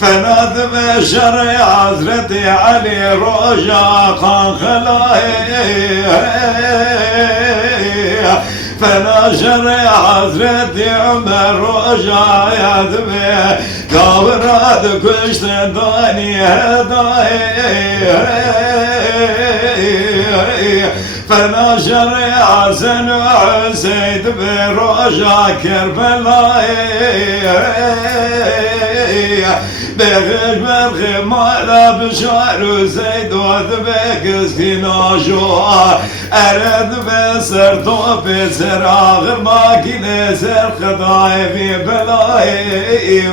فناد بشر حضرتي علي روجا خان خلاي فناشر حضرتي عمر روجا يدمي كابراد كشت داني هداي فناشر حسن وحسين بروجا كربلاي بغش مرخي مالا بشعر وزيد وذبك سكيناجو أرد بسر طوبي سر آخر ماكينة سر خضاي في بلاي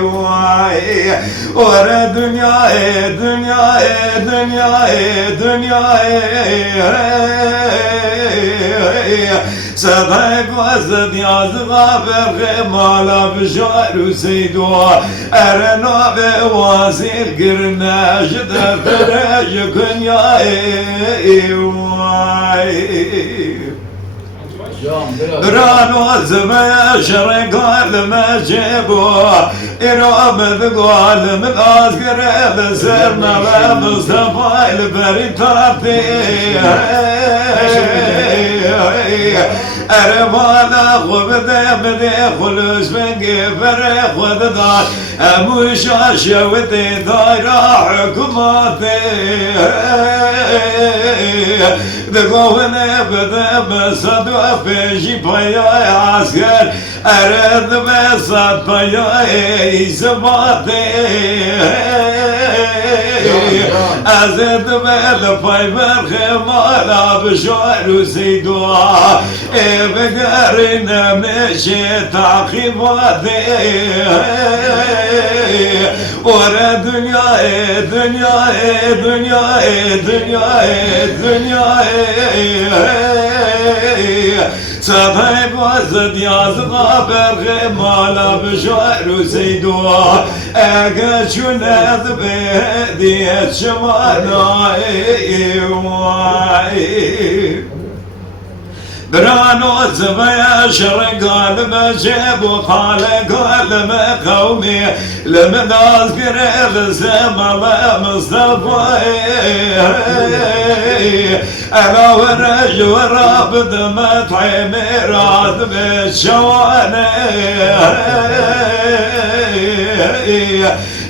ورا دنياي دنياي دنياي دنياي صدق وزد يا زغافر مالا بشعر وسيدو أرنا بواسير قرناش دفرج كنياي برانو زمان شرق ما جيبو إرام ذقال من أذكر السرنا مصطفى البريتاتي أرمانا خبدا بدي خلوص من قبر خددار أموش عشوتي دايرة حكوماتي دقونا بدا بصد وفيجي بياي عسكر أرد بصد بياي زباتي أزد بالفاي برخمانا بشعر وسيدوها بقرنا مشي تعقيباتي ورا دنياي دنياي دنياي دنياي دنياي صدق وزد يا زغابر غمالا بشعر وسيدوها أقل شو نذب هدية شماناي برانو زبايا شرقال بجيب وقال قال ما قومي لمن أذكر الزمن مصطفى أنا ورج ورابد مطعي ميراد بالشواني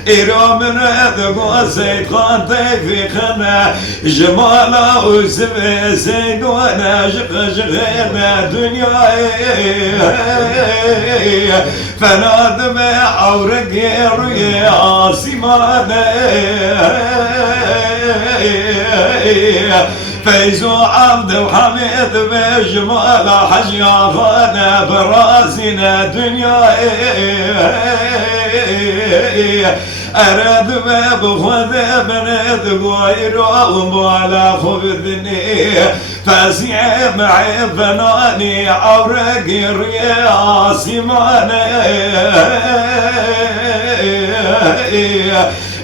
إيرو من هذا سيد خانتك في خنا جمالا وسمي سيد وانا شغينا دنياي فنادم عورك يروي عاصماني فيزو عبد وحميد بجمال حج خانا براسنا دنياي أرد بخذ بنت غير ولا خبذني فاسع معي فناني عورق رياسي ماني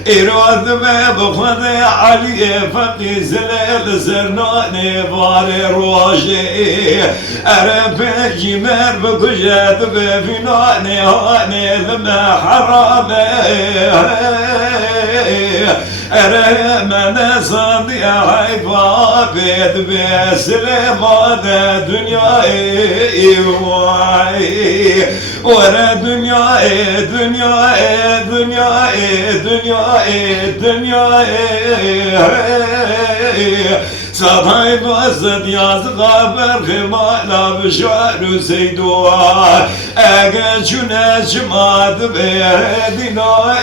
إراد بخذ علي فقي زلال زرناني باري روجي أرب جمر بكجات بفناني هاني لما حرامي أرمنا صديعي فابد بسلمان دنياي ورا دنياي دنياي دنياي دنياي دنياي صداي بزد يا زغابر خمالا بشعر وسيدوها أقل شو نجماد بيدنا